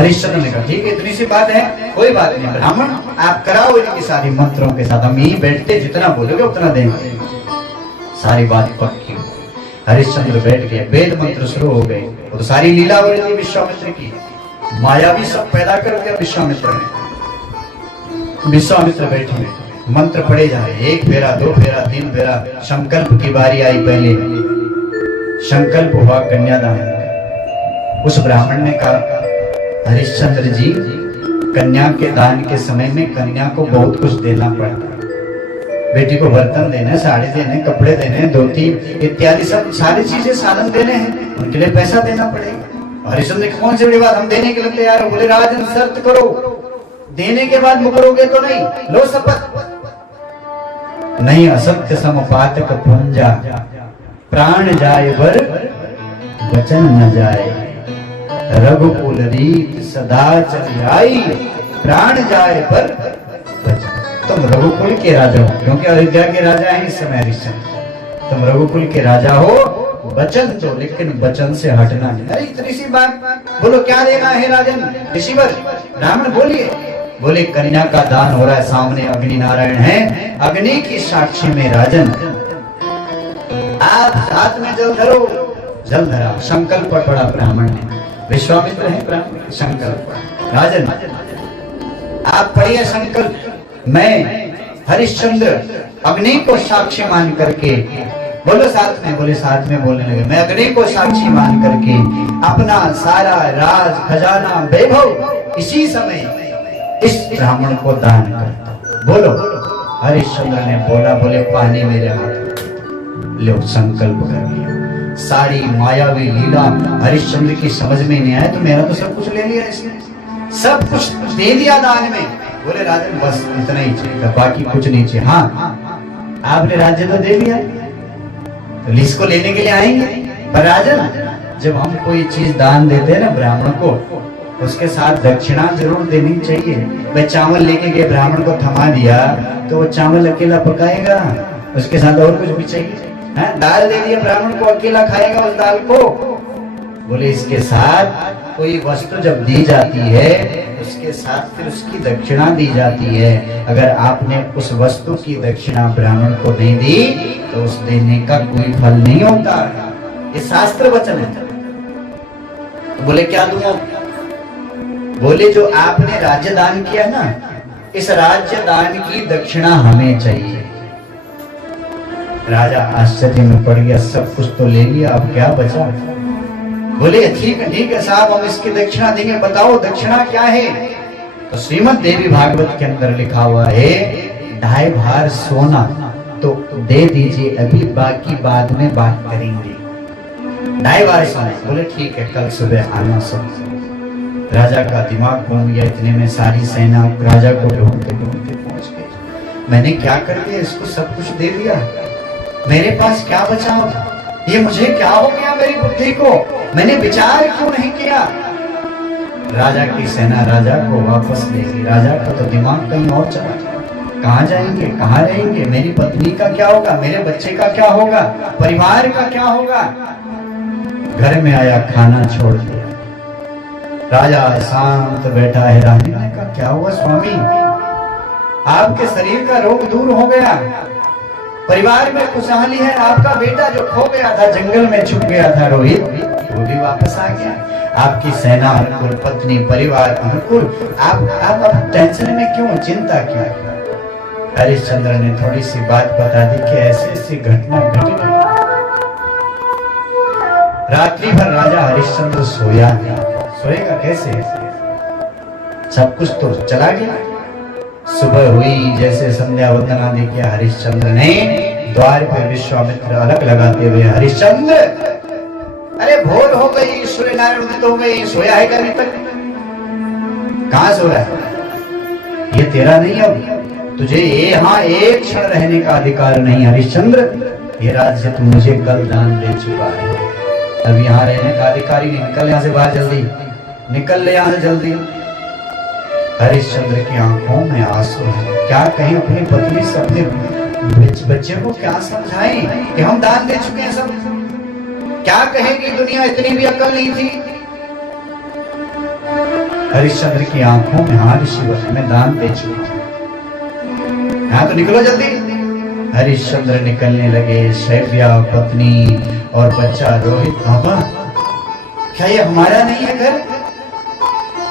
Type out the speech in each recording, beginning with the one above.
हरिश्चंद्र ने कहा ठीक है, इतनी सी बात है, कोई बात नहीं ब्राह्मण, आप कराओ इनकी सारी मंत्रों के साथ, हम यही बैठते जितना बोलोगे उतना देंगे। सारी बात पक्की। हरिश्चंद्र बैठ गए, वेद मंत्र शुरू हो गए। वो तो सारी लीला हो रही थी विश्वामित्र की, माया भी सब पैदा कर दिया विश्वामित्र ने। विश्वामित्र बैठे मंत्र पढ़े जा रहे, एक फेरा, दो फेरा, तीन फेरा, संकल्प की बारी आई। पहले संकल्प हुआ कन्यादान। उस ब्राह्मण ने कहा हरिश्चंद्र जी, कन्या के दान के समय में कन्या को बहुत कुछ देना पड़ता है। बेटी को बर्तन देने, साड़ी देने, कपड़े देने, धोती इत्यादि सब सारी चीजें साधन देने हैं, उनके लिए पैसा देना पड़ेगा। हरिश्चंद्र की कौन सी बड़ी बात, हम देने के लिए तैयार हो। बोले राजन शर्त करो, देने के बाद मुकरोगे तो नहीं, लो शपथ। नहीं असत्य समपातक पुंजा, प्राण जाए वर वचन न जाए, रघुकुल रीत सदा चली आई, प्राण जाए पर वचन। तुम रघुकुल के राजा हो, क्योंकि अयोध्या के राजा हैं इस समय हरिश्चंद्र। तुम रघुकुल के राजा हो, वचन दो, लेकिन वचन से हटना नहीं। अरे इतनी सी बात, बोलो क्या देना है राजन? ऋषिवर ब्राह्मण बोलिए। बोले कन्या का दान हो रहा है, सामने अग्नि नारायण है, अग्नि की साक्षी में राजन आप हाथ में जल धरो। जल धरा, संकल्प पड़ा ब्राह्मण ने। विश्वामित्र है ब्राह्मण, संकल्प राजन आप पढ़िए संकल्प, मैं हरिश्चंद्र अग्नि को साक्षी मान करके, बोलो साथ में, बोले साथ में बोलने लगे, मैं अग्नि को साक्षी मान करके अपना सारा राज खजाना वैभव इसी समय इस ब्राह्मण को दान करता हूं। बोलो। हरिश्चंद्र ने बोला, बोले पानी मेरे हाथ, लो संकल्प कर लिया। सारी मायावी लीला हरिश्चंद्र की समझ में नहीं आया, तो मेरा तो सब कुछ ले लिया इसने, सब कुछ दे दिया दान में। बोले राजन बस इतना ही चाहिए, बाकी कुछ नहीं चाहिए। हाँ आपने राज्य तो दे दिया, तो इसको लेने के लिए आएंगे। पर राजन जब हम कोई चीज दान देते हैं ना ब्राह्मण को, उसके साथ दक्षिणा जरूर देनी चाहिए। भाई चावल लेके गए, ब्राह्मण को थमा दिया, तो वो चावल अकेला पकाएगा, उसके साथ और कुछ भी चाहिए। दाल दे दिया ब्राह्मण को, अकेला खाएगा उस दाल को? बोले इसके साथ कोई वस्तु जब दी जाती है, उसके साथ फिर उसकी दक्षिणा दी जाती है। अगर आपने उस वस्तु की दक्षिणा ब्राह्मण को नहीं दी, तो उस देने का कोई फल नहीं होता। ये शास्त्र वचन है। तो बोले क्या दूंगा? बोले जो आपने राज्य दान किया ना, इस राज्य दान की दक्षिणा हमें चाहिए। राजा आश्चर्य में पड़ गया, सब कुछ तो ले लिया, अब क्या बचा? बोले ठीक है साहब, हम इसकी दक्षिणा देंगे, बताओ दक्षिणा क्या है? तो श्रीमद् देवी भागवत के अंदर लिखा हुआ है 2.5 भार सोना तो दे दीजिए, अभी बाकी बाद में बात करेंगे। 2.5 भार सोना। बोले ठीक है, कल सुबह आना सब। राजा का दिमाग घूम गया, इतने में सारी सेना राजा को ढूंढते ढूंढते पहुंच गई। मैंने क्या कर दिया, इसको सब कुछ दे दिया, मेरे पास क्या बचा? ये मुझे क्या हो गया मेरी बुद्धि को? मैंने विचार क्यों नहीं किया? राजा की सेना राजा को वापस ले गई। राजा का तो दिमाग कहीं और चला गया, कहाँ जाएंगे, कहाँ रहेंगे, मेरी पत्नी का क्या होगा, मेरे बच्चे का क्या होगा, परिवार का क्या होगा? घर में आया, खाना छोड़ दिया। राजा शांत बैठा है। रानी ने कहा क्या हुआ स्वामी, आपके शरीर का रोग दूर हो गया, परिवार में खुशहाली है, आपका बेटा जो खो गया था, जंगल में छुप गया था रोहित, वो भी वापस आ गया, आपकी सेना अनुकूल, पत्नी परिवार अनुकूल, आप टेंशन में क्यों, चिंता क्यों? हरिश्चंद्र ने थोड़ी सी बात बता दी कि ऐसी ऐसी घटना घटी। रात्रि भर राजा हरिश्चंद्र सोया नहीं। सोएगा कैसे? सब कुछ तो चला गया। सुबह हुई, जैसे संध्या वंदन आदि किया, हरिश्चंद्र ने द्वार पे विश्वामित्र अलग लगाते हुए, हरिश्चंद्र अरे भोर हो गई, सूर्य नारायण उदित हो गई, सोया है क्या अभी तक? कहाँ सो रहा है? ये तेरा नहीं, अब तुझे यहाँ एक क्षण रहने का अधिकार नहीं। हरिश्चंद्र ये राज्य तू मुझे कल दान दे चुका है, अब यहाँ रहने का अधिकारी नहीं। निकल यहाँ से बाहर, जल्दी निकल ले यहाँ से जल्दी। हरिश्चंद्र की आंखों में आंसू है। क्या कहें अपनी पत्नी से, अपने बच्चे को क्या समझाएं कि हम दान दे चुके हैं सब? क्या कहेगी दुनिया, इतनी भी अकल नहीं थी। हरिश्चंद्र की आंखों में हाथ ऋषिवर मैं दान दे चुका हूं, हाँ तो निकलो जल्दी। हरिश्चंद्र निकलने लगे। शैव्या पत्नी और बच्चा रोहित, बाबा क्या ये हमारा नहीं है घर?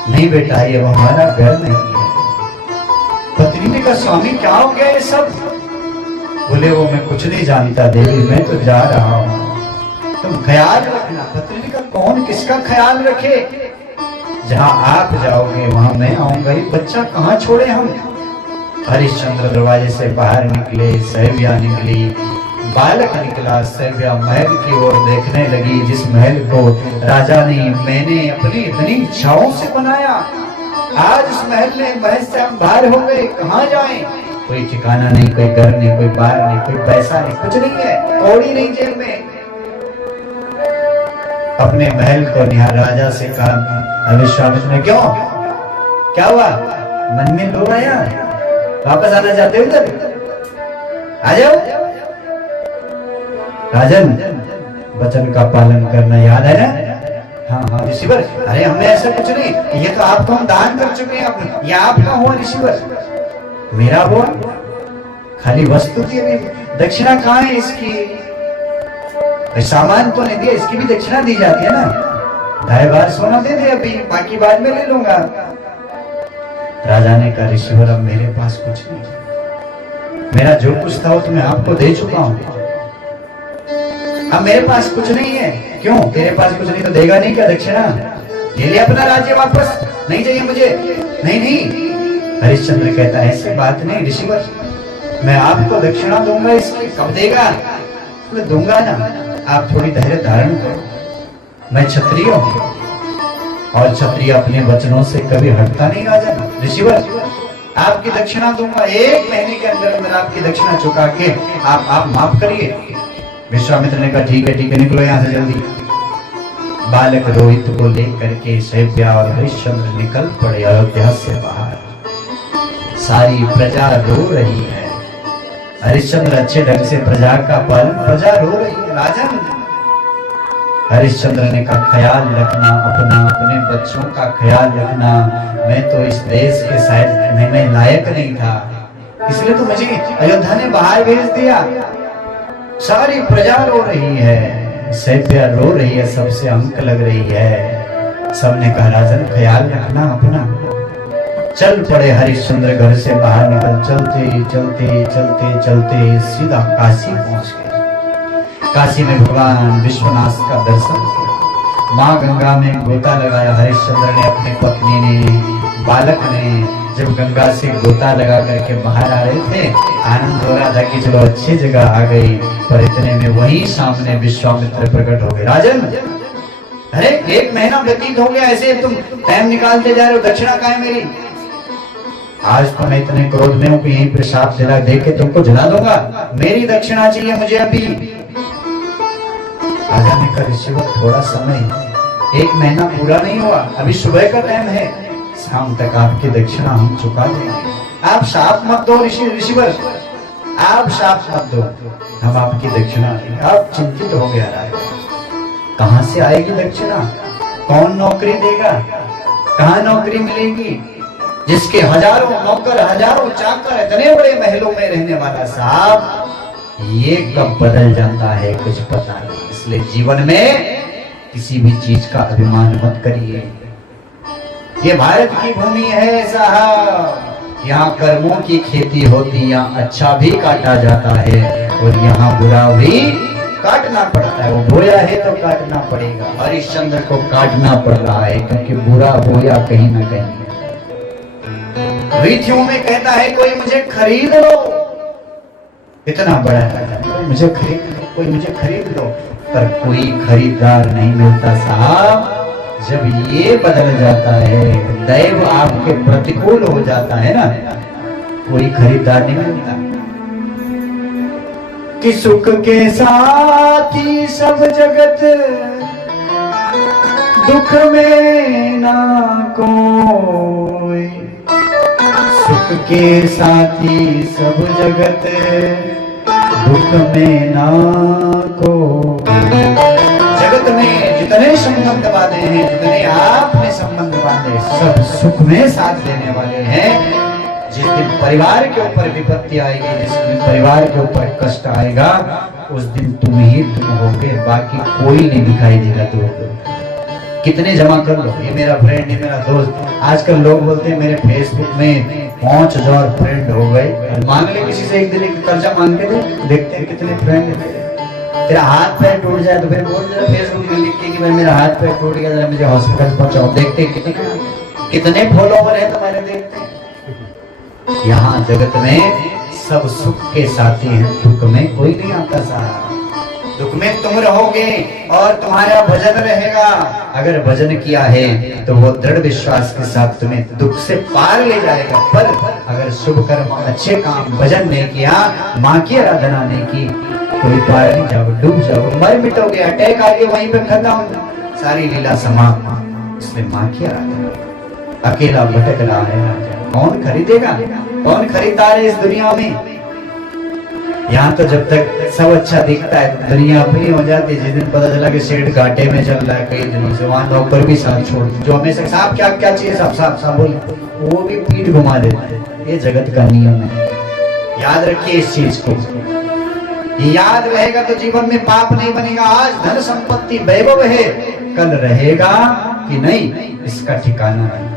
नहीं बेटा, ये हमारा घर नहीं है। पत्नी ने कहा, स्वामी क्या हो गया ये सब? बोले, वो मैं कुछ नहीं जानता देवी, मैं तो जा रहा हूं, तुम ख्याल रखना। पत्नी ने कहा, कौन किसका ख्याल रखे? जहां आप जाओगे वहां मैं आऊंगा, ये बच्चा कहां छोड़े हम? हरिश्चंद्र दरवाजे से बाहर निकले, शैव्या निकली, बालक निकला। शैव्या महल की ओर देखने लगी, जिस महल को राजा ने मैंने अपनी इतनी इच्छाओं से बनाया, आज उस महल से हम बाहर हो गए, कहां जाएं? कोई ठिकाना नहीं, कोई घर नहीं, कोई बार नहीं, कोई पैसा नहीं, कुछ नहीं है, कौड़ी नहीं जेब में। अपने महल को निहार राजा से कहा, विश्वामित्र ने, क्यों क्या हुआ? मन में लो आया, वापस आना चाहते हो? इधर आ जाओ। राजन, वचन का पालन करना याद है ना? हाँ हाँ ऋषिवर, अरे हमें ऐसा कुछ नहीं, ये तो आपको हम दान कर चुके हैं अपने। ये आपका हुआ ऋषिवर, मेरा हुआ? खाली वस्तु थी, दक्षिणा कहाँ है इसकी? सामान तो नहीं दिया, इसकी भी दक्षिणा दी जाती है ना। 2.5 बार सोना दे दे, अभी बाकी बाद में ले लूंगा। राजा ने कहा, ऋषिवर अब मेरे पास कुछ नहीं, मेरा जो कुछ था वो तो मैं आपको दे चुका हूं, अब मेरे पास कुछ नहीं है। क्यों? तेरे पास कुछ नहीं तो देगा नहीं क्या दक्षिणा? ले ले अपना राज्य वापस, नहीं चाहिए मुझे। नहीं नहीं, हरिश्चंद्र कहता है, ऐसी बात नहीं ऋषिवर, मैं आपको दक्षिणा दूंगा, इसकी कब देगा? मैं दूंगा ना, आप थोड़ी धैर्य धारण करो, मैं क्षत्रिय हूं और क्षत्रिय अपने वचनों से कभी हटता नहीं। राजा ऋषिवर, आपकी दक्षिणा दूंगा, 1 महीने के अंदर अंदर आपकी दक्षिणा चुका के आप माफ करिए। विश्वामित्र ने कहा, ठीक है, निकलो यहां से जल्दी। बालक रोहित को लेकर के शैव्या और हरिश्चंद्र निकल पड़े अयोध्या से बाहर। सारी प्रजा रो रही है। हरिश्चंद्र अच्छे ढंग से प्रजा का पालन, प्रजा रो रही है। राजन, हरिश्चंद्र ने कहा, ख्याल रखना अपना, अपने बच्चों का ख्याल रखना। मैं तो इस देश के शायद मैं लायक नहीं था, इसलिए तो मुझे अयोध्या ने बाहर भेज दिया। सारी प्रजा रो रही है, शैव्या रो रही है, सबसे अंक लग रही है। सबने कहा, राजन ख्याल रखना अपना। चल पड़े हरिश्चंद्र घर से बाहर निकल, चलते चलते चलते चलते सीधा काशी पहुंच गए। काशी में भगवान विश्वनाथ का दर्शन किया, माँ गंगा में गोता लगाया। हरिश्चंद्र ने, अपनी पत्नी ने, बालक ने जब गंगा से गोता लगा करके बाहर आ रहे थे, आनंद हो रहा था कि चलो अच्छी जगह आ गई। पर इतने में वही सामने विश्वामित्र प्रकट हो गए। राजन, अरे 1 महीना व्यतीत हो गया, ऐसे तुम टाइम निकालते जा रहे हो, दक्षिणा कहाँ है मेरी? आज तो मैं इतने क्रोध में हूं कि यहीं पे साफ दिला दे के तुमको जला दूंगा, मेरी दक्षिणा चाहिए मुझे अभी। राजा ने कहा, ऋषिवर थोड़ा समय, 1 महीना पूरा नहीं हुआ, अभी सुबह का टाइम है, शाम तक आपकी दक्षिणा हम चुका देंगे। आप शाप मत दो ऋषिवर, आप शाप मत दो, हम आपकी दक्षिणा देंगे। आप चिंतित हो गया राजा, कहां से आएगी दक्षिणा? कौन नौकरी देगा? कहां नौकरी मिलेगी? जिसके हजारों नौकर, हजारों चाकर, इतने बड़े महलों में रहने वाला साहब, ये कब बदल जाता है कुछ पता नहीं। इसलिए जीवन में किसी भी चीज का अभिमान मत करिए। ये भारत की भूमि है साहब, यहाँ कर्मों की खेती होती, यहाँ अच्छा भी काटा जाता है और यहाँ बुरा भी काटना पड़ता है। वो बोया है तो काटना पड़ेगा। हरिश्चंद्र को काटना पड़ रहा है क्योंकि बुरा बोया कहीं ना कहीं। रीतियों में कहता है, कोई मुझे खरीद लो, इतना बड़ा है, कोई मुझे खरीद लो, कोई मुझे खरीद लो, पर कोई खरीदार नहीं मिलता साहब। जब ये बदल जाता है, दैव आपके प्रतिकूल हो जाता है ना, कोई खरीदार नहीं मिलता। कि सुख के साथी सब जगत, दुख में ना कोई। सुख के साथी सब जगत, दुख में ना कोई। जगत में जितने संबंध बांधे हैं, जितने आपने संबंध बांधे, सब सुख में साथ देने वाले हैं। जिस दिन परिवार के ऊपर विपत्ति आएगी, जिस दिन परिवार के ऊपर कष्ट आएगा, उस दिन तुम ही तुम होगे, बाकी कोई नहीं दिखाई देगा। तो कितने जमा कर लो, ये मेरा फ्रेंड, ये मेरा दोस्त। आजकल लोग बोलते हैं मेरे फेसबुक में 5,000 फ्रेंड हो गए। मांग ले किसी से एक दिन एक कर्जा मांग के दे, देखते हैं कितने फ्रेंड है। तेरा हाथ पैर टूट जाए तो फिर बोल जरा फेसबुक में लिख के कि भाई मेरा हाथ पैर टूट गया, जरा मुझे हॉस्पिटल पहुंचाओ। देखते कितने फॉलोवर है तुम्हारे, देखते हैं। यहाँ जगत में सब सुख के साथी हैं, दुख में कोई नहीं आता सहारा। दुख में तुम रहोगे और तुम्हारा भजन रहेगा। अगर भजन किया है तो वो दृढ़ विश्वास के साथ तुम्हें दुख से पार ले जाएगा। पर अगर शुभ कर्म, अच्छे काम, भजन नहीं किया, माँ की आराधना नहीं की, कोई पार नहीं, जाओ डूब जाओ, मर मिटोगे, अटैक आगे वहीं पे खत्म, सारी लीला समाप्त। इसलिए माँ की आराधना। अकेला भटक रहा है राजा, कौन खरीदेगा, कौन खरीदार है इस दुनिया में। यहाँ तो जब तक सब अच्छा दिखता है दुनिया अपनी हो जाती है। जिस दिन पता चला कि सेठ घाटे में चल रहा है कई दिनों से, वहां नौकर भी साथ छोड़, जो हमेशा साहब क्या क्या चाहिए, साहब साहब साहब बोले, वो भी पीठ घुमा देता है। ये जगत का नियम है, याद रखिए इस चीज को। ये याद रहेगा तो जीवन में पाप नहीं बनेगा। आज धन संपत्ति वैभव है, कल रहेगा कि नहीं इसका ठिकाना नहीं,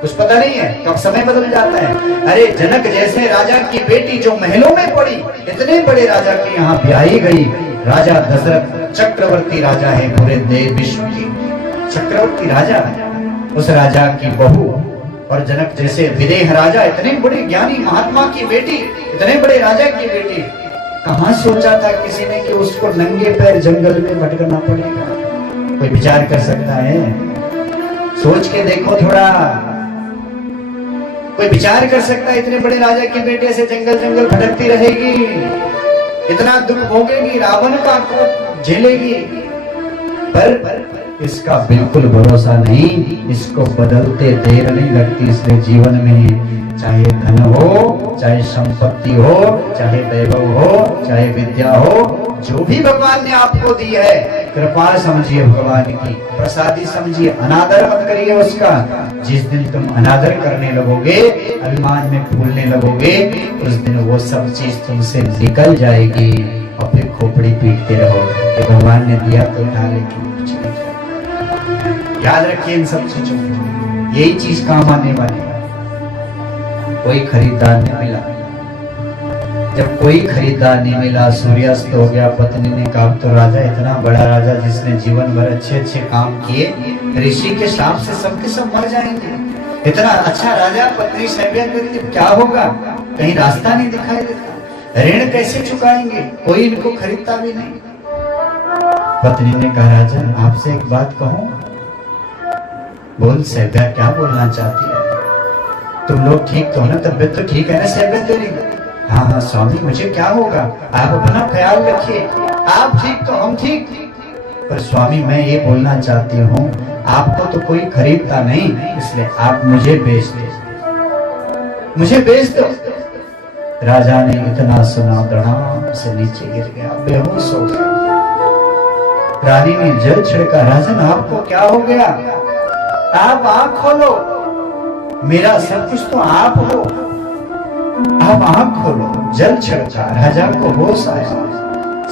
कुछ पता नहीं है, कब समय बदल जाता है। अरे जनक जैसे राजा की बेटी जो महलों में पड़ी, इतने बड़े राजा की यहाँ ब्याही गई। राजा दशरथ चक्रवर्ती राजा है, पूरे देव विश्व की चक्रवर्ती राजा है। उस राजा की बहू और जनक जैसे विदेह राजा, इतने बड़े ज्ञानी महात्मा की बेटी, इतने बड़े राजा की बेटी, कहाँ सोचा था किसी ने कि उसको नंगे पैर जंगल में भटकना पड़ेगा। कोई विचार कर सकता है? सोच के देखो थोड़ा, कोई विचार कर सकता है इतने बड़े राजा की बेटी से जंगल जंगल भटकती रहेगी, इतना दुख भोगेगी, रावण का कोप झेलेगी। पर इसका बिल्कुल भरोसा नहीं, इसको बदलते देर नहीं लगती। इसलिए जीवन में चाहे धन हो, चाहे संपत्ति हो, चाहे वैभव हो, चाहे विद्या हो, जो भी भगवान ने आपको दी है, कृपा समझिए भगवान की, प्रसादी समझिए, अनादर मत करिए उसका। जिस दिन तुम अनादर करने लगोगे, अभिमान में फूलने लगोगे, उस दिन वो सब चीज तुमसे निकल जाएगी और फिर खोपड़ी पीटते रहोगे कि भगवान ने दिया तो उठा लेकिन कुछ नहीं। याद रखिए इन सब चीजों को, यही चीज काम आने वाली है। कोई खरीदार नहीं मिला, जब कोई खरीदार नहीं मिला, सूर्यास्त हो गया। पत्नी ने कहा तो राजा, इतना बड़ा राजा जिसने जीवन भर अच्छे अच्छे काम किए, ऋषि के श्राप से सबके सब मर जाएंगे। इतना अच्छा राजा, पत्नी सेव्या करती, क्या होगा? कहीं रास्ता नहीं दिखाई देता, ऋण कैसे चुकाएंगे? कोई इनको खरीदता भी नहीं। पत्नी ने कहा राजा आपसे एक बात कहूं? बोल सेव्या, क्या बोलना चाहती है? तुम लोग ठीक तो हो ना, तबियत तो ठीक है ना सेव्या तेरी? हाँ हाँ स्वामी, मुझे क्या होगा, आप अपना ख्याल रखिए, आप ठीक तो हम ठीक। पर स्वामी मैं ये बोलना चाहती हूँ, आपको तो कोई खरीदता नहीं, इसलिए आप मुझे बेच दो, मुझे बेच दो। राजा ने इतना सुना, धड़ाम से नीचे गिर गया, बेहोश हो गया। रानी ने जल छिड़का, राजन आपको क्या हो गया? आप आंख खोलो, मेरा सब कुछ तो आप हो, आप आंख खोलो। जल छिड़का, राजा को होश आया,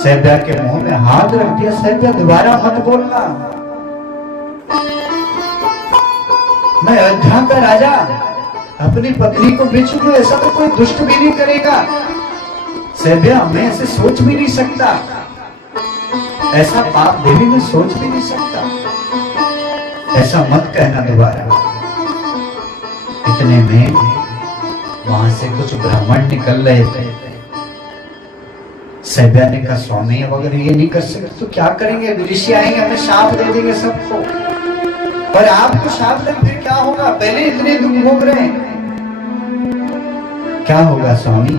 सेव्या के मुंह में हाथ रख दिया, सेव्या दोबारा मत बोलना, मैं अयोध्या का राजा अपनी पत्नी को बेचूंगा, ऐसा तो कोई दुष्ट भी नहीं करेगा। सेव्या मैं ऐसे सोच भी नहीं सकता, ऐसा पाप देवी में सोच भी नहीं सकता, ऐसा मत कहना दोबारा। इतने में वहां से कुछ ब्राह्मण निकल रहे थे। सेव्या ने कहा स्वामी अब अगर ये नहीं कर सकते तो क्या करेंगे? ऋषि आएंगे हमें शाप दे देंगे सबको, पर आपको शाप दें फिर क्या होगा? पहले इतने दुख भोग रहे हैं, क्या होगा स्वामी?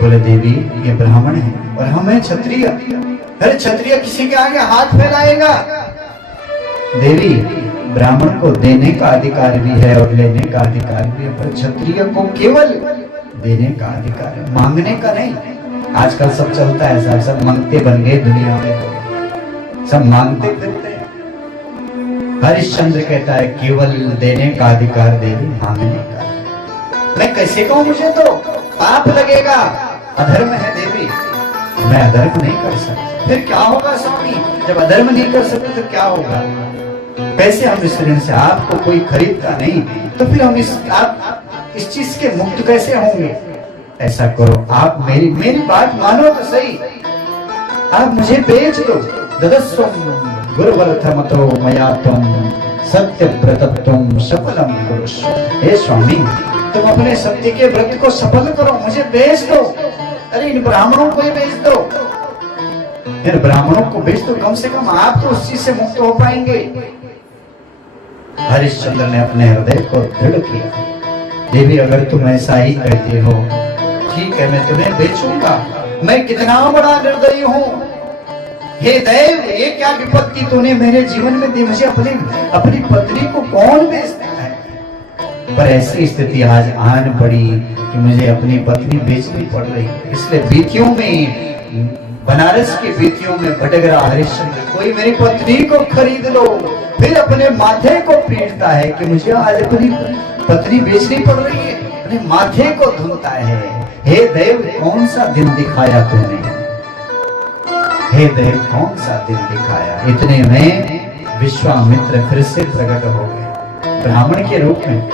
बोले देवी ये ब्राह्मण है और हम हैं क्षत्रिय, अरे क्षत्रिय किसी के आगे हाथ फैलाएगा? देवी ब्राह्मण को देने का अधिकार भी है और लेने का अधिकार भी है, पर क्षत्रिय को केवल देने का अधिकार है, मांगने का नहीं। आजकल सब चलता है, सब मांगते बन गए दुनिया में। सब मांगते फिरते हैं। हरिश्चंद्र कहता है केवल देने का अधिकार देवी, मांगने का मैं कैसे कहूं, मुझे तो पाप लगेगा, अधर्म है देवी, मैं अधर्म नहीं कर सकता। फिर क्या होगा स्वामी, जब अधर्म नहीं कर सकते तो क्या होगा? कैसे हम इस ऋण से, आपको कोई खरीदता नहीं तो फिर हम आप इस चीज के मुक्त कैसे होंगे? ऐसा करो, आप मेरी बात मानो तो सही, आप मुझे बेच दो। ददस्वम गुरुवरथमतो मया त्वं सत्यव्रतत्वं सफलम कुरुष्व। हे स्वामी, तुम अपने सत्य के व्रत को सफल करो, मुझे बेच दो। अरे इन ब्राह्मणों को ही बेच दो, इन ब्राह्मणों को बेच दो, कम से कम आप तो उस चीज से मुक्त हो पाएंगे। हरिश्चंद्र ने अपने हृदय को दृढ़ किया, देवी अगर तुम ऐसा ही कहते हो ठीक है, मैं तुम्हें बेचूंगा। मैं कितना बड़ा निर्दयी हूँ, हे देव, ये क्या विपत्ति तूने मेरे जीवन में दी, मुझे अपनी पत्नी को कौन बेचता है? पर ऐसी स्थिति आज आन पड़ी कि मुझे अपनी पत्नी बेचनी पड़ रही है। इसलिए बीतियों में, बनारस की बीतियों में भटक रहा हरिश्चंद्र, कोई मेरी पत्नी को खरीद लो। फिर अपने माथे को पीटता है कि मुझे आज अपनी पत्नी बेचनी पड़ रही है, अपने माथे को धुलता है। हे देव, कौन सा दिन दिखाया तूने, हे देव कौन सा दिन दिखाया? इतने में विश्वामित्र फिर से प्रकट हो गए ब्राह्मण के रूप में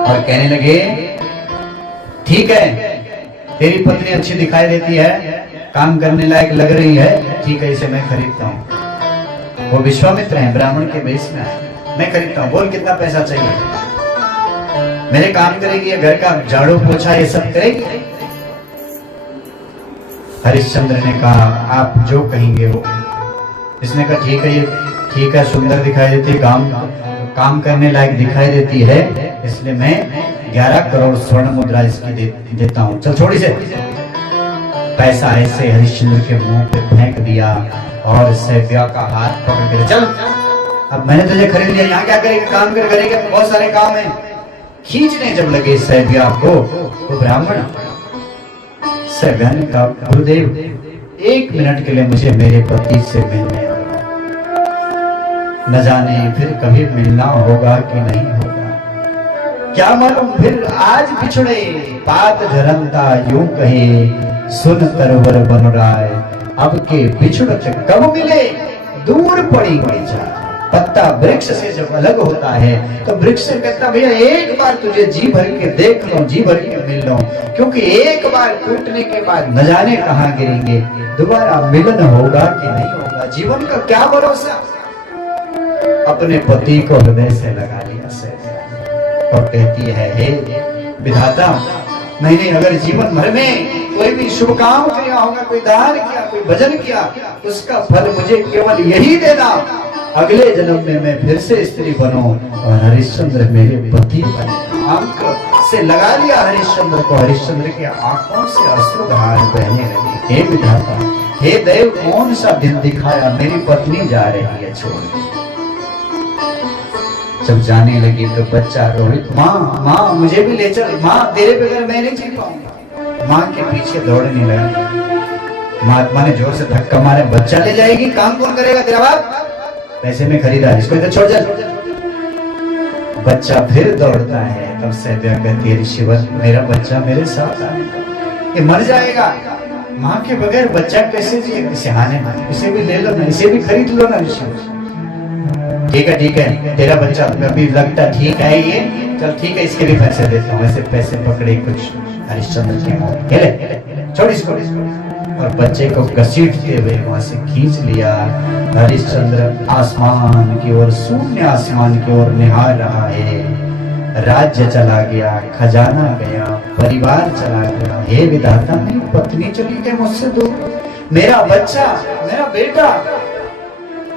और कहने लगे, ठीक है, तेरी पत्नी अच्छी दिखाई देती है, काम करने लायक लग रही है, ठीक है, इसे मैं खरीदता हूँ। वो विश्वामित्र हैं, ब्राह्मण के वेश में आए, मैं खरीदता हूँ, बोल कितना पैसा चाहिए? मेरे काम करेगी, घर का झाड़ू पोछा ये सब करेगी। हरिश्चंद्र ने कहा, आप जो कहेंगे वो। इसने कहा ठीक है, ये ठीक है, सुंदर दिखाई देती है, काम करने लायक दिखाई देती है, इसलिए मैं 11 करोड़ स्वर्ण मुद्रा इसकी देता हूँ। चल छोड़ी से। पैसा ऐसे हरिश्चंद्र के मुंह पे फेंक दिया और सैव्या का हाथ पकड़ के, चल अब मैंने तुझे खरीद लिया, यहाँ क्या करेगा, काम करेगा, बहुत सारे काम है। खींचने जब लगे सैव्या को, तो ब्राह्मण सैव्या ने कहा, गुरुदेव 1 मिनट के लिए मुझे मेरे पति से मिलने दो, न जाने फिर कभी मिलना होगा कि नहीं होगा, क्या मालूम फिर आज बिछड़े, बात झरनता यूं कहे, सुन तरवर बन राय, अब के बिछड़त कब मिले, दूर पड़ेंगे जा। पत्ता वृक्ष से जब अलग होता है तो वृक्ष से कहता, भैया एक बार तुझे जी भर के देख लो, जी भर के मिल लो, क्योंकि एक बार टूटने के बाद न जाने कहाँ गिरेंगे, दोबारा मिलन होगा कि नहीं होगा, जीवन का क्या भरोसा। अपने पति को हृदय से लगा लिया सैव्या और कहती है, हे विधाता, मैंने अगर जीवन भर में कोई भी शुभ काम किया होगा, कोई दान किया, कोई भजन किया, उसका फल मुझे केवल यही देना, अगले जन्म में मैं फिर से स्त्री बनूं और हरिश्चंद्र मेरे पति बने। आंख से लगा लिया हरिश्चंद्र को, हरिश्चंद्र के आंखों से अश्रुधार बहने लगे। हे विधाता, हे देव, कौन सा दिन दिखाया, मेरी पत्नी जा रही है छोड़। जब जाने लगी तो बच्चा रोहित, माँ मुझे भी ले चल, माँ तेरे बगैर मैं नहीं जी पाऊंगा। माँ के पीछे दौड़ने लगा। महात्मा ने जोर से धक्का मारे, बच्चा ले जाएगी, काम कौन करेगा, तेरा बाप? पैसे में खरीदा, इसको इधर छोड़ जा। बच्चा फिर दौड़ता है, तब सैव्या कहती है, ऋषिवर मेरा बच्चा मेरे साथ आएगा, ये मर जाएगा, माँ के बगैर बच्चा कैसे जिएगा, सिहाने इसे भी ले लो ना, इसे भी खरीद लो ना ऋषिवर। ठीक है, तेरा बच्चा अभी लगता ठीक है, ये चल ठीक है, इसके भी पैसे देता हूँ। ऐसे पैसे पकड़े कुछ हरिश्चंद्र के मुंह, छोड़ इसको, और बच्चे को घसीटते हुए वहां से खींच लिया। हरिश्चंद्र आसमान की ओर, शून्य आसमान की ओर निहार रहा है। राज्य चला गया, खजाना गया, परिवार चला गया। हे विधाता, मेरी पत्नी चली गई मुझसे दूर, मेरा बच्चा, मेरा बेटा।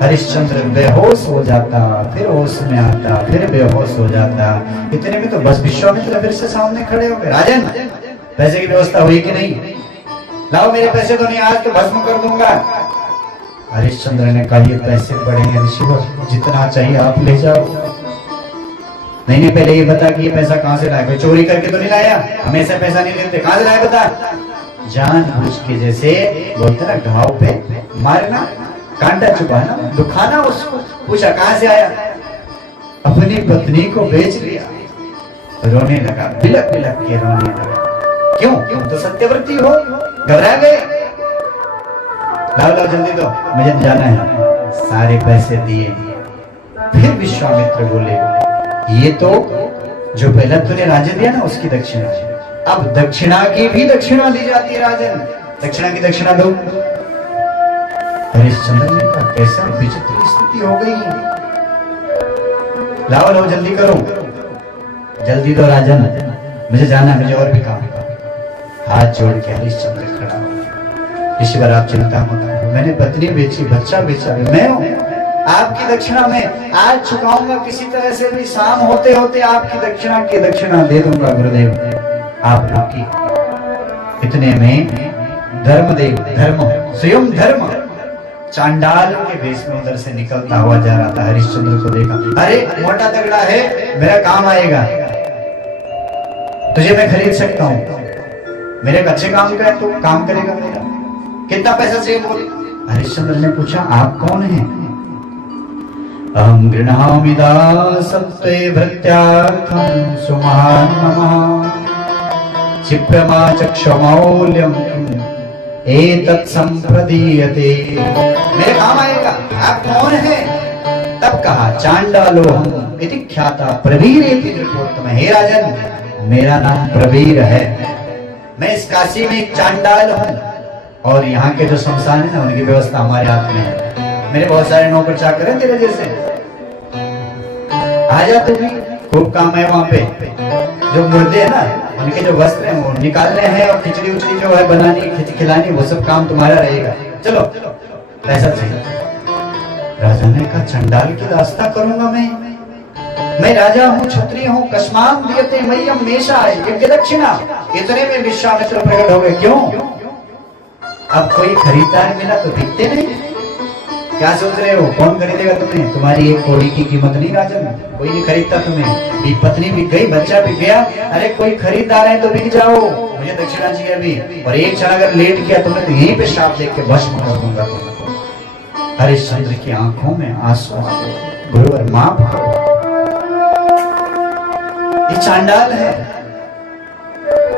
हरिश्चंद्र बेहोश हो जाता, फिर होश में आता, फिर बेहोश हो जाता। इतने में तो बस विश्वामित्र फिर से सामने खड़े हो गए। राजन, पैसे की व्यवस्था हुई कि नहीं? लाओ, मेरे पैसे तो नहीं, आज तो भस्म कर दूंगा। हरिश्चंद्र ने कहा, ये पैसे पड़ेंगे ऋषिवर, जितना चाहिए आप ले जाओ। नहीं, पहले ये बता कि ये पैसा कहाँ से लाया, कोई चोरी करके तो नहीं लाया, हमेशा पैसा नहीं लेते, कहाँ से लाया बता। जानबूझ के, जैसे बोलते ना घाव पे मारना, कांटा चुभाना, दुखाना उसको। पूछा कहां से आया? अपनी पत्नी को बेच लिया। रोने लगा, बिलक बिलक के रोने लगा। क्यों? तुम तो सत्यव्रती हो। घबरा गए। लाओ लाओ जल्दी दो, मुझे जाना है। सारे पैसे दिए। फिर विश्वामित्र बोले, ये तो जो पहला तूने राज्य दिया ना उसकी दक्षिणा, अब दक्षिणा की भी दक्षिणा दी जाती है राजन। दक्षिणा की दक्षिणा दो। हरिश्चंद्र ने कहा, कैसा विचित्र स्थिति हो गई। लाओ लाओ जल्दी करो, जल्दी दो राजन, मुझे जाना है, मुझे और भी काम। हाथ जोड़ के हरिश्चंद्र खड़ा हो, ईश्वर आप चिंता मत करो, मैंने पत्नी बेची, बच्चा बेचा, मैं हूं। आपकी दक्षिणा में आज चुकाऊंगा किसी तरह से भी, शाम होते होते आपकी दक्षिणा की दक्षिणा दे दूंगा गुरुदेव। आप रुकी। इतने में धर्मदेव, धर्म स्वयं धर्म चांडाल के वेश में उधर से निकलता हुआ जा रहा था। हरिश्चंद्र को देखा, अरे मोटा तगड़ा है, मेरा काम आएगा, तुझे मैं खरीद सकता हूँ, मेरे अच्छे काम का है तो काम करेगा मेरा, कितना पैसा चाहिए बोल। हरिश्चंद्र ने पूछा, आप कौन हैं? अहं गृह्णामि दासत्वे भृत्यार्थं सुमहान् मम क्षिप्रमा चक्षुमौल्यं एतत् संप्रदीयते। मेरे काम आएगा। आप कौन हैं? तब कहा, चांडालोहम इति ख्याता प्रवीरेति नृपोत्तम। हे राजन, मेरा नाम प्रवीर है, मैं इस काशी में एक चांडाल हूँ, और यहाँ के जो शमशान है ना उनकी व्यवस्था हमारे हाथ में है। मेरे बहुत सारे नौकर चाकर हैं तेरे जैसे, आ जा तू भी, खूब काम है वहाँ पे। जो मुर्दे है ना उनके जो वस्त्र हैं वो निकालने हैं, और खिचड़ी उचड़ी जो है बनानी खिलानी, वो सब काम तुम्हारा रहेगा। चलो पैसा चाहिए। राजा ने कहा, चंडाल की रास्ता करूंगा मैं राजा हूँ, क्षत्रिय हूँ, कस्माम दियते मह्यम मेषा यज्ञ दक्षिणा। इतने में विश्वामित्र प्रकट हो गए। क्यों? अब कोई खरीदार मिला तो बिकते नहीं। क्या सोच रहे हो, कौन खरीदेगा तुम्हें? तुम्हारी एक कौड़ी की कीमत नहीं राजन, कोई नहीं खरीदता तुम्हें। भी पत्नी बिक गई, बच्चा बिक गया, अरे कोई खरीदार है तो बिक जाओ, मुझे दक्षिणा चाहिए अभी। और एक क्षण अगर लेट किया तुम्हें तो यहीं पे श्राप देख के भस्म कर दूंगा तुमको। हरिश्चंद्र की आंखों में आंसू आ गए। गुरुवर माफ करो, ये चांडाल है,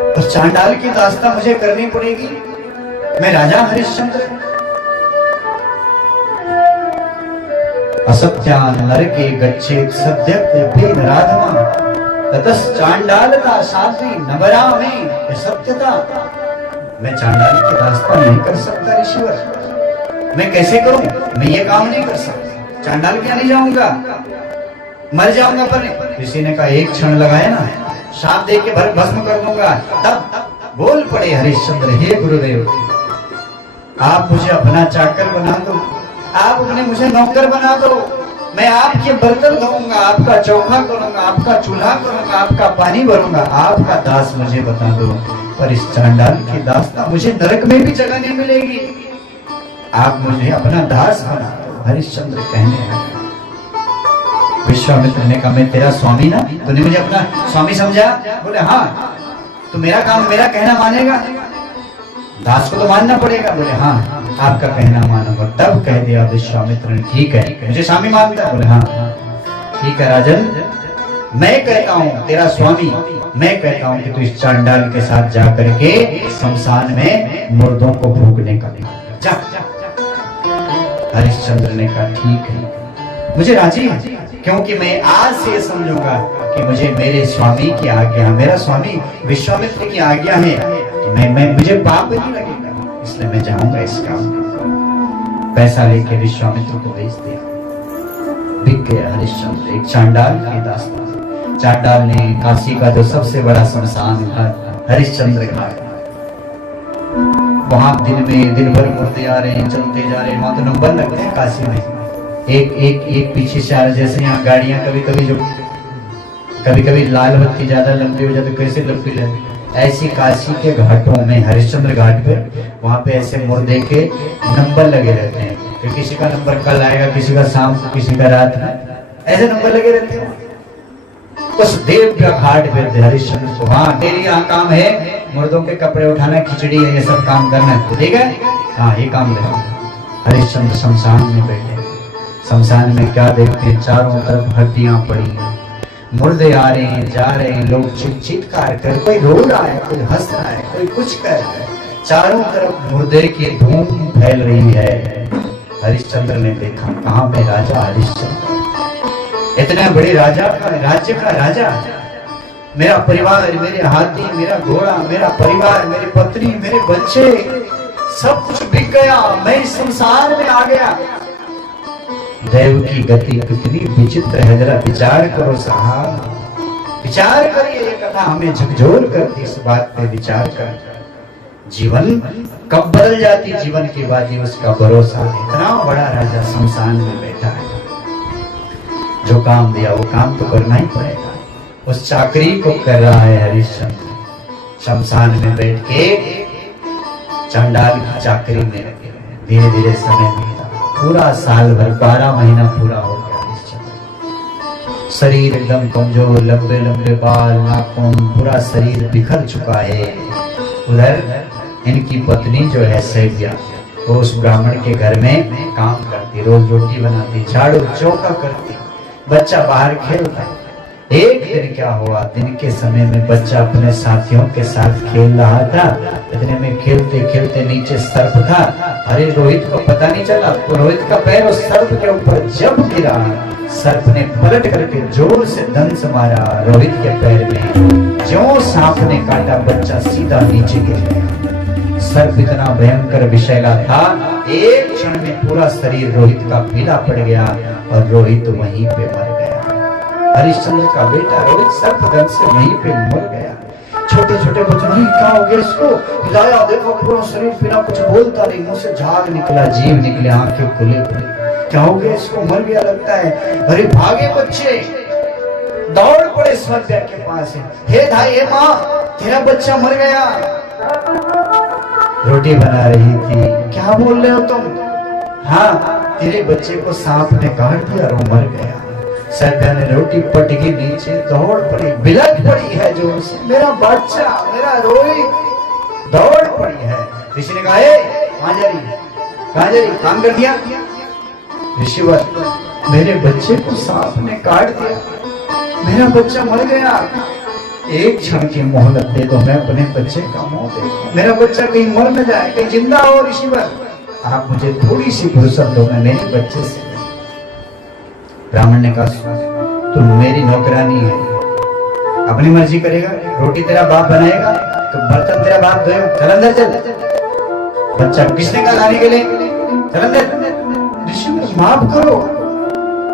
और चांडाल की दास्ता मुझे करनी पड़ेगी। मैं राजा हरिश्चंद्र। असत्यान नरके गच्छेत सद्यते नराधमा ततस चांडालता साध्वी नवरा में सत्यता। मैं चांडाल की रास्ता नहीं कर सकता ऋषिवर, मैं कैसे करूं? मैं ये काम नहीं कर सकता, चांडाल क्या नहीं जाऊंगा, मर जाऊंगा। पर ऋषि ने कहा, एक क्षण लगाया ना, शाप देख के भस्म कर दूंगा। तब बोल पड़े हरिश्चंद्र, हे गुरुदेव, आप मुझे अपना चाकर बना दो, आप अपने मुझे नौकर बना दो, मैं आपके बर्तन धोऊंगा, आपका चौखा करूंगा, आपका चूल्हा करूंगा, आपका पानी भरूंगा, आपका दास मुझे बता दो। पर इस चांडाल की दास्ता मुझे नरक में भी जगह नहीं मिलेगी, आप मुझे अपना दास बना दो। हरिश्चंद्र कहने लगा। विश्वामित्र ने कहा, मैं तेरा स्वामी ना, तूने मुझे अपना स्वामी समझा? बोले हाँ। तो मेरा काम, मेरा कहना मानेगा? दास को तो मानना पड़ेगा। बोले हाँ, आपका कहना मानूंगा। तब कह दिया विश्वामित्र ने, ठीक है, मुझे स्वामी मानता? बोले हाँ, ठीक है राजन, मैं कहता हूँ तेरा स्वामी, मैं कहता हूँ कि तू इस चांडाल के साथ जा करके शमशान में मुर्दों को भूखने का जा। हरिश्चंद्र ने कहा, ठीक है, मुझे राजी है, क्योंकि मैं आज से समझूंगा कि मुझे मेरे स्वामी की आज्ञा, मेरा स्वामी विश्वामित्र की आज्ञा है, मैं मुझे पाप नहीं लगेगा, इसलिए मैं जाऊंगा इस काम। पैसा लेके विश्वामित्र को भेज दिया। बिक गया हरिश्चंद्र एक चांडाल की दास्तान। चांडाल ने काशी का जो सबसे बड़ा शमशान घाट हरिश्चंद्र घाट, वहां दिन भर मुर्दे आ रहे हैं, चलते जा रहे हैं, वहां तो नंबर लगते हैं काशी में, एक पीछे से आ रहे। जैसे यहाँ गाड़ियां कभी लाल बत्ती ज्यादा लंबी हो जाती, कैसे लंबी लगती, ऐसी काशी के घाटों में, हरिश्चंद्र घाट पे, वहां पे ऐसे मुर्दे के नंबर लगे रहते हैं। तो किसी का नंबर कल आएगा, किसी का शाम को, किसी का रात में, ऐसे नंबर लगे रहते हैं। उस देव का घाट पे हरिश्चंद्र को, हाँ तेरी यहाँ काम है, मुर्दों के कपड़े उठाना, खिचड़ी है, ये सब काम करना है, ठीक है, हाँ ये काम ले। हरिश्चंद्र शमशान में बैठे। शमशान में क्या देखते हैं, चारों तरफ हड्डियां पड़ी हैं, मुर्दे आ रहे हैं जा रहे हैं, लोग चित्कार कर, कोई रो रहा है, कोई हंस रहा है, कोई कुछ कर रहा है, चारों तरफ मुर्दे की धूम फैल रही है। हरिश्चंद्र ने देखा, कहाँ पे राजा हरिश्चंद्र, इतने बड़े राजा का, राज्य का राजा, मेरा परिवार, मेरे हाथी, मेरा घोड़ा, मेरा परिवार, मेरी पत्नी, मेरे बच्चे, सब कुछ बिक गया, मैं इस संसार में आ गया। देव की गति कितनी विचित्र है, जरा विचार करो साहब, विचार करिए। ये कथा हमें झकझोर करती, इस बात पे विचार कर। जीवन कब बदल जाती, जीवन की बाजी उसका भरोसा। इतना बड़ा राजा शमशान में बैठा है, जो काम दिया वो काम तो करना ही पड़ेगा। उस चाकरी को कर रहा है हरिश्चंद्र, शमशान में बैठ के चंडाल की चाकरी में। धीरे धीरे समय बीता, पूरा साल भर, 12 महीना पूरा हो गया। हरिश्चंद्र शरीर एकदम कमजोर, लंबे लंबे बाल, नाखून, पूरा शरीर बिखर चुका है। उधर इनकी पत्नी जो है सैव्या, वो उस ब्राह्मण के घर में काम करती, रोज रोटी बनाती, झाड़ू चौका करती, बच्चा बाहर खेलता। एक दिन क्या हुआ, दिन के समय में बच्चा अपने साथियों के साथ खेल रहा था, इतने में खेलते खेलते नीचे सर्प था। अरे रोहित को पता नहीं चला, तो रोहित का पैर उस सर्प के ऊपर जब गिरा, सर्प ने पलट करके जोर से दंश मारा रोहित के पैर में। जो सांप ने काटा, बच्चा सीधा नीचे गिर गया। सर्प इतना भयंकर विषैला था, एक क्षण में पूरा शरीर रोहित का पीला पड़ गया और रोहित वहीं पे मर गया। हरिश्चंद्र का बेटा रोहित सर्पदंश से वहीं पे मर गया। छोटे छोटे बच्चों ने, क्या हो गया इसको, हिलाया, देखो पूरा शरीर पीला, कुछ बोलता नहीं, मुंह से झाग निकला, जीव निकले, आंखें खुली खुली, क्या हो गया इसको, मर गया लगता है। अरे भागे बच्चे, दौड़ पड़े सैव्या के पास, हे भाई, हे माँ, तेरा बच्चा मर गया। रोटी बना रही थी, क्या बोल रहे हो तुम? हाँ, तेरे बच्चे को सांप ने काट दिया और वो मर गया। सैव्या ने रोटी पटकी नीचे, दौड़ पड़ी, बिलख पड़ी है जोर से, मेरा बच्चा, मेरा रोहित, दौड़ पड़ी है। ऋषि ने कहा, कहाँ जा रही, कहाँ जा रही, काम कर दिया? ऋषिवर, मेरे बच्चे को सांप ने काट दिया, मेरा बच्चा मर गया। एक क्षण की मोहलत दे दो, मैं अपने बच्चे का मुंह देखूं, मेरा बच्चा कहीं मर न जाए, कहीं जिंदा हो। ऋषिवर, आप मुझे थोड़ी सी फुर्सत दो, मैं मेरे बच्चे से। ब्राह्मण ने कहा, तुम मेरी नौकरानी है, अपनी मर्जी करेगा, रोटी तेरा बाप बनाएगा तो बर्तन तेरा बाप धोएगा, चल अंदर चल। बच्चा किसने कहा लाने के लिए, चल अंदर। ऋषि, माफ करो,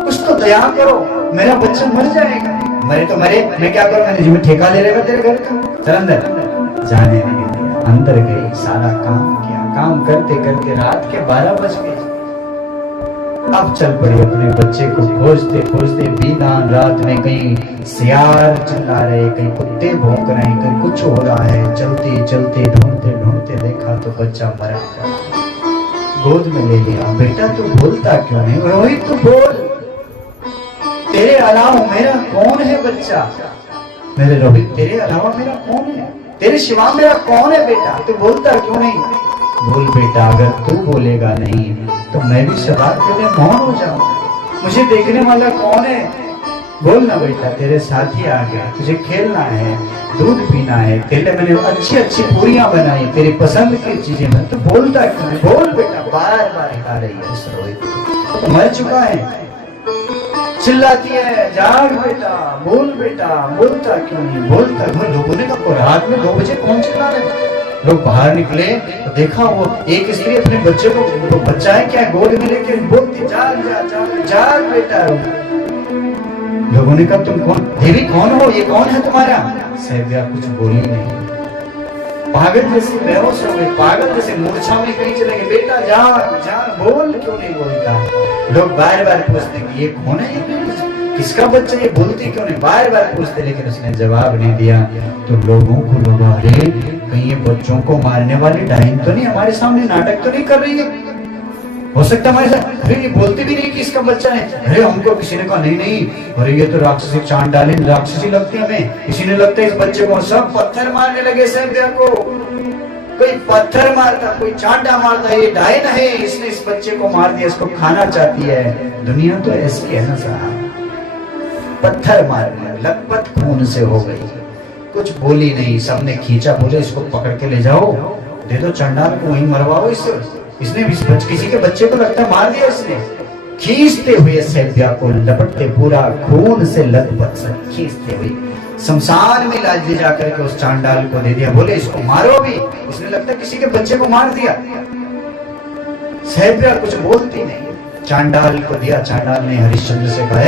कुछ तो दया करो, मेरा बच्चा मर जाएगा। मरे तो मरे, मैं क्या करूं, मैंने जिम्मे ठेका ले रहेगा तेरे घर का, चल अंदर। जाने नहीं दिया, अंदर गई, सारा काम किया, काम करते करते रात के 12 बज गए। अब चल पड़ी अपने बच्चे को खोजते खोजते, बीदान रात में कहीं सियार चिल्ला रहे, कहीं कुत्ते भौंक रहे हैं, कहीं कुछ हो रहा है। चलते चलते ढूंढते ढूंढते देखा तो बच्चा मरा पड़ा, गोद में ले लिया। बेटा तू बोलता क्यों नहीं, रोहित तू बोल, तेरे अलावा मेरा कौन है बच्चा, मेरे रोहित, तेरे अलावा मेरा कौन है, तेरे सिवा मेरा कौन है बेटा, तू बोलता क्यों नहीं? बोल बेटा, अगर तू बोलेगा नहीं तो मैं भी सवाल के लिए मौन हो जाऊं, मुझे देखने वाला कौन है? बोलना बेटा, तेरे साथी आ गया, तुझे खेलना है, दूध पीना है, तेरे लिए मैंने अच्छी अच्छी पूरियां बनाई, तेरी पसंद की चीजें मैं, तो बोलता क्यों नहीं? बोल बेटा, बार बार हिला रही है उस रोहित, मर चुका है, चिल्लाती है, जाग बेटा, बोल बेटा, बोलता क्यों नहीं? बोलता। लोगों ने कहा, रात में 2 बजे कौन चिल्ला रहे? लोग बाहर निकले तो देखा वो एक स्त्री अपने बच्चे को, बच्चा है क्या, गोद में लेके बोलती, जाग जा, जाग, जाग बेटा। लोगों ने कहा, तुम कौन, देवी कौन हो, ये कौन है तुम्हारा? सैव्या कुछ बोली नहीं, पागल जैसे बेहोश हो गई, पागल जैसे मूर्छा में कहीं चले गए। बेटा जाग जाग, बोल क्यों नहीं बोलता? लोग बार बार पूछते कि ये कौन है, ये किसका बच्चा, ये बोलती क्यों नहीं, बार बार पूछते, लेकिन उसने जवाब नहीं दिया। तो लोगों को लगा, अरे कहीं ये बच्चों को मारने वाली डाइन तो नहीं हमारे सामने नाटक तो नहीं कर रही है, हो सकता हमारे साथ। अरे ये बोलती भी नहीं कि इसका बच्चा है। अरे हमको किसी ने कहा, नहीं नहीं, अरे ये तो राक्षसी, चांडाली राक्षसी लगती है हमें, किसी ने लगता है इस बच्चे को। सब पत्थर मारने लगे सैव्या को। कोई पत्थर मारता, कोई चांटा मारता, ये डायन है, इसने इस बच्चे को मार दिया, इसको खाना चाहती है। दुनिया तो ऐसी है ना साहब, पत्थर मारने लखपत खून से हो गई, कुछ बोली नहीं, सबने खींचा, बोले इसको पकड़ के ले जाओ, दे दो चंडाल को, वहीं मरवाओ इससे। इसने किसी के बच्चे को लगता मार दिया इसने। खींचते हुए सैब्या को लपटते, पूरा खून से लथपथ से खींचते हुए शमशान में लाज ले जाकर के उस चांडाल को दे दिया, बोले इसको मारो भी। उसने लगता किसी के बच्चे को मार दिया। सैब्या कुछ बोलती नहीं, चांडाल को दिया। चांडाल ने हरिश्चंद्र से कहा,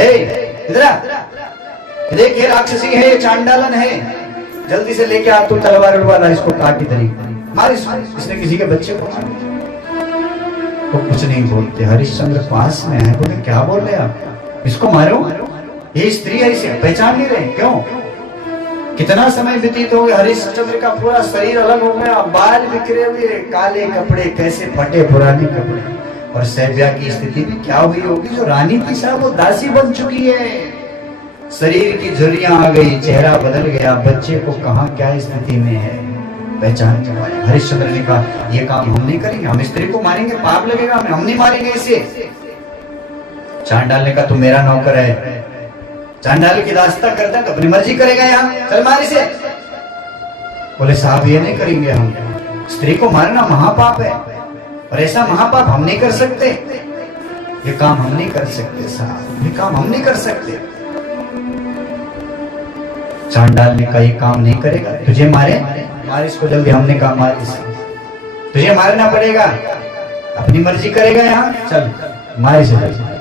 इधर देख, ये राक्षसी है, ये चांडालन है, जल्दी से लेके आ, तू तलवार उड़वा, इसको काट की तरी मार इसको। इसने किसी के बच्चे को मार दिया। वो कुछ नहीं बोलते। हरिश्चंद्र पास में है, बोले क्या बोल रहे आप, इसको मारो, ये स्त्री है, इसे पहचान नहीं रहे क्यों? कितना समय व्यतीत हो गया, हरिश्चंद्र का पूरा शरीर अलग हो गया, बाल बिखरे हुए, काले कपड़े, कैसे फटे पुराने कपड़े। और सैब्या की स्थिति भी क्या हुई होगी, जो रानी थी साहब वो दासी बन चुकी है, शरीर की झुर्रियां आ गई, चेहरा बदल गया, बच्चे को कहां क्या स्थिति में है पहचान नहीं पाए। हरिश्चंद्र ने कहा, ये काम हम नहीं करेंगे, हम स्त्री को मारेंगे, पाप लगेगा हमें, हम नहीं मारेंगे इसे। चांडाल ने कहा, तू मेरा नौकर है, चांडाल की दास्ता करता है तो अपनी मर्जी करेगा, यहाँ चल मार इसे। बोले साहब ये नहीं करेंगे, हम स्त्री को मारना महापाप है, और ऐसा महापाप हम नहीं कर सकते, ये काम हम नहीं कर सकते साहब, ये काम हम नहीं कर सकते। चांडाल ने कहा, ये काम नहीं करेगा, तुझे मारे, मार इसको जल्दी। हमने कहा मार इसे, तुझे मारना पड़ेगा, अपनी मर्जी करेगा, यहाँ चल मार इसे।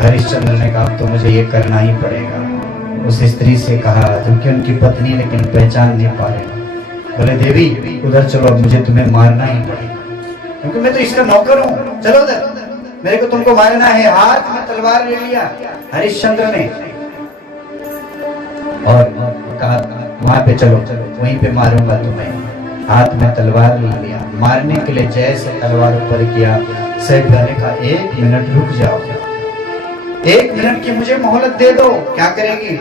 हरिश्चंद्र ने कहा, तो मुझे ये करना ही पड़ेगा। उस स्त्री से कहा, क्योंकि उनकी पत्नी लेकिन पहचान नहीं पा रहे, बोले देवी उधर चलो, अब मुझे तुम्हें मारना ही पड़ेगा, क्योंकि मैं तो इसका नौकर हूँ, चलो उधर, मेरे को तुमको मारना है। हाथ में तलवार ले लिया हरिश्चंद्र ने और कहा, वहां पे चलो, वहीं पे मारूंगा तुम्हें। हाथ में तलवार ले लिया, मारने के लिए जैसे तलवार ऊपर किया, सैब्या ने कहा, 1 मिनट रुक जाओ, 1 मिनट की मुझे मोहलत दे दो। क्या करेगी?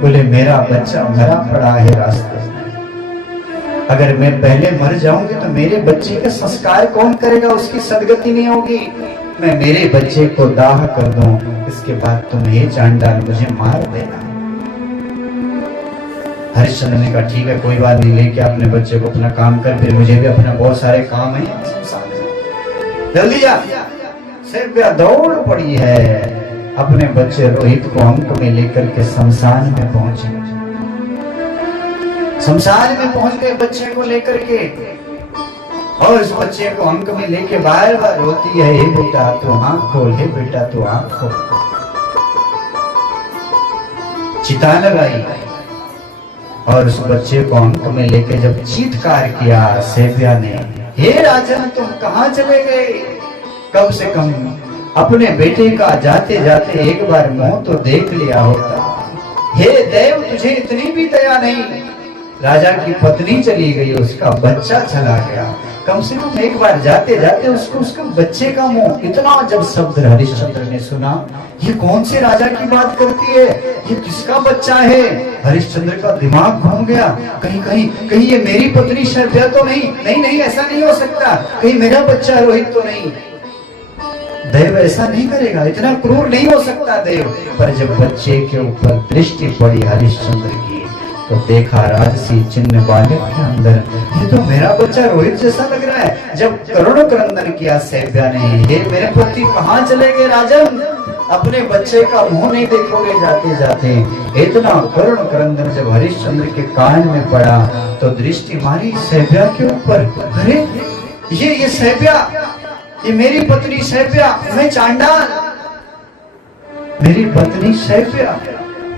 बोले मेरा बच्चा मरा पड़ा है रास्ते में, अगर मैं पहले मर जाऊंगी तो मेरे बच्चे का संस्कार कौन करेगा, उसकी सदगति नहीं होगी, मैं मेरे बच्चे को दाह कर दूं, इसके बाद तुम हे चांडाल मुझे मार देना। हरिश्चंद्र ने कहा, ठीक है कोई बात नहीं, लेके अपने बच्चे को अपना काम कर, फिर मुझे भी अपना बहुत सारे काम है, जल्दी जा। सैब्या दौड़ पड़ी है, अपने बच्चे रोहित को अंक में लेकर के शमशान में पहुंची। शमशान में पहुंच गए बच्चे को लेकर के, और इस बच्चे को अंक में लेके बार बार रोती है, हे बेटा तू आंख खोल, हे बेटा तू आंख खोल। चिता लगाई और उस बच्चे को अंक में लेके जब चीत्कार किया सैब्या ने, हे राजन तुम कहां चले गए, कम से कम अपने बेटे का जाते जाते एक बार मुंह तो देख लिया होता। हे देव तुझे इतनी भी दया नहीं, राजा की पत्नी चली गई, उसका बच्चा चला गया, कम से कम एक बार जाते जाते उसको उसके बच्चे का मुंह। इतना जब शब्द हरिश्चंद्र ने सुना, ये कौन से राजा की बात करती है, ये किसका बच्चा है? हरिश्चंद्र का दिमाग घूम गया, कहीं कहीं कहीं ये मेरी पत्नी सैब्या तो नहीं, नहीं नहीं ऐसा नहीं हो सकता, कहीं मेरा बच्चा रोहित तो नहीं। देव ऐसा नहीं करेगा, इतना क्रूर नहीं हो सकता देव। पर जब बच्चे के ऊपर दृष्टि पड़ी हरिश्चंद्र की, तो देखा राजसी चिन्ह बालक के अंदर, ये तो मेरा बच्चा रोहित जैसा लग रहा है। जब करुण क्रंदन किया सैब्या ने, हे मेरे पति कहाँ चले गए राजन, अपने बच्चे का मुंह नहीं देखोगे जाते जाते। इतना करुण क्रंदन जब हरिश्चंद्र के कान में पड़ा, तो दृष्टि मारी सैब्या के ऊपर, अरे ये सैब्या, ये मेरी पत्नी सैब्या, मैं चांडाल, मेरी पत्नी सैब्या,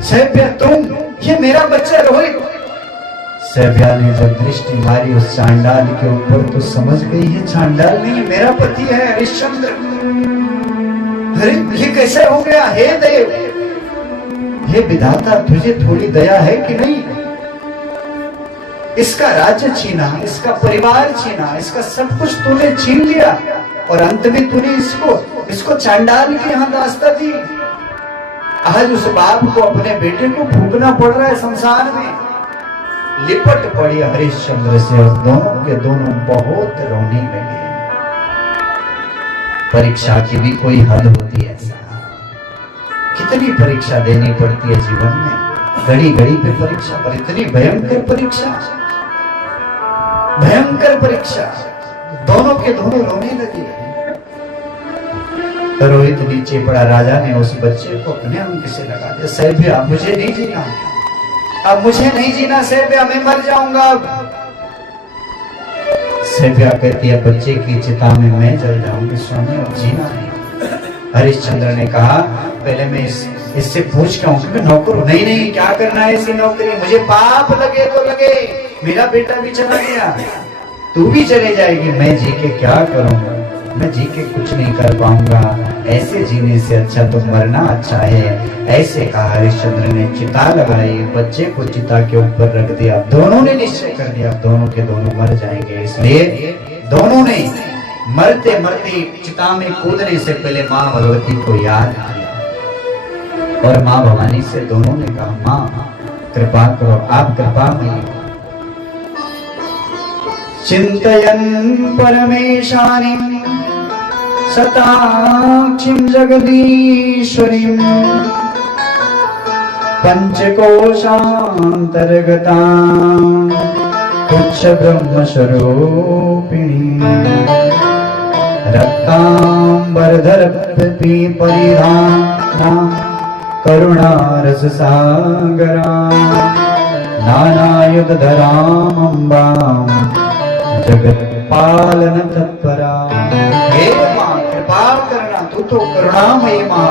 सैब्या तुम, ये मेरा बच्चा रोहित। सैब्या ने जब दृष्टि मारी उस चांडाल के ऊपर, तो समझ गई ये चांडाल नहीं, मेरा पति है हरिश्चंद्र। अरे ये कैसे हो गया? हे देव, हे विधाता, तुझे थोड़ी दया है कि नहीं? इसका राज्य छीना, इसका परिवार छीना, इसका सब कुछ तूने छीन लिया, और अंत में तूने इसको चांडाल के यहाँ दास्ता दी। आज उस बाप को अपने बेटे को फूकना पड़ रहा है शमशान में। लिपट पड़ी हरिश्चंद्र से और दोनों के दोनों बहुत रोने लगे। परीक्षा की भी कोई हद होती है? कितनी परीक्षा देनी पड़ती है जीवन में, घड़ी घड़ी पे परीक्षा, पर इतनी भयंकर परीक्षा, भयंकर परीक्षा। दोनों के दोनों रोने लगे। रोहित नीचे पड़ा। राजा ने उस बच्चे को अपने अंक से लगा दिया। सैभ्या मुझे नहीं जीना, अब मुझे नहीं जीना सैभ्या, मैं मर जाऊंगा। सैभ्या कहती है बच्चे की चिता में मैं जल जाऊंगी स्वामी, अब जीना नहीं। हरिश्चंद्र ने कहा पहले मैं इससे पूछ के आऊं, नौकर हूं। नहीं नहीं, क्या करना है ऐसी नौकरी, मुझे पाप लगे तो लगे, मेरा बेटा भी चला गया, तू भी चले जाएगी, मैं जी के क्या करूंगा, मैं जी के कुछ नहीं कर पाऊंगा, ऐसे जीने से अच्छा तो मरना अच्छा है। ऐसे कहा हरिश्चंद्र ने चिता लगाई, बच्चे को चिता के ऊपर रख दिया। दोनों ने निश्चय कर लिया दोनों के दोनों मर जाएंगे, इसलिए दोनों ने मरते मरते चिता में कूदने से पहले मां भगवती को याद किया और मां भवानी से दोनों ने कहा मां कृपा करो, आप कृपा में। चिंतयन् परमेशानीं सताक्षीं जगदीश्वरीं पंचकोशान्तर्गतां तुच्छ ब्रह्मस्वरूपिणीं रक्तांबरधरपरिधानां करुणारससागरां नानायुधधरां अम्बां जगत पालन तत्परा। हे मां कृपा करना, तू तो करुणामयी मां,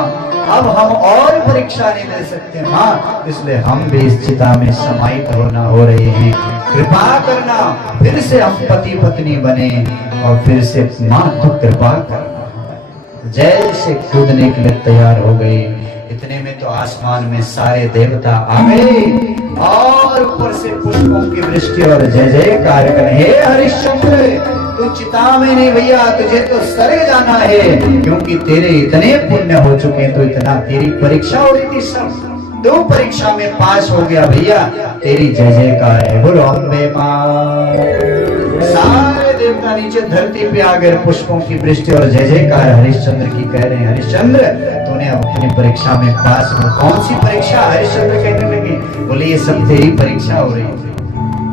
अब हम और परीक्षा नहीं दे सकते मां, इसलिए हम भी इस चिता में समाहित हो रहे हैं। कृपा करना, फिर से हम पति पत्नी बने और फिर से मां तू कृपा करना। जैसे कूदने के लिए तैयार हो गए, इतने में तो आसमान में सारे देवता आ गए और ऊपर से पुष्पों की वृष्टि और जय जयकार कर। हे हरिश्चंद्र तू चिता में नहीं भैया, तुझे तो स्वर्ग जाना है, क्योंकि तेरे इतने पुण्य हो चुके हैं, तो इतना तेरी परीक्षा हो रही थी, सब दो परीक्षा में पास हो गया भैया, तेरी जय जयकार है। बोलो अम्बे मां। सारे देवता नीचे धरती पे आ गए, पुष्पों की वृष्टि और जय जयकार हरिश्चंद्र की कह रहे हैं। हरिश्चंद्र तूने अपनी परीक्षा में पास हो। कौन सी परीक्षा? हरिश्चंद्र कहने लगे, बोले ये सब तेरी परीक्षा हो रही थी,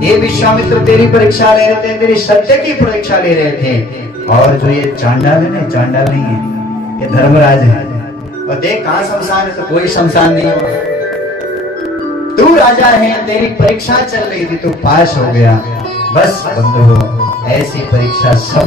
ये विश्वामित्र तेरी परीक्षा ले रहे थे, तेरी सत्य की परीक्षा ले रहे थे। और जो ये चांडाल है ना, चांडाल नहीं है, ये धर्मराज है। और देख कहां शमशान है, तो कोई शमशान नहीं होगा। तू राजा है, तेरी परीक्षा चल रही थी, तू पास हो गया। बस बंधु, ऐसी परीक्षा सब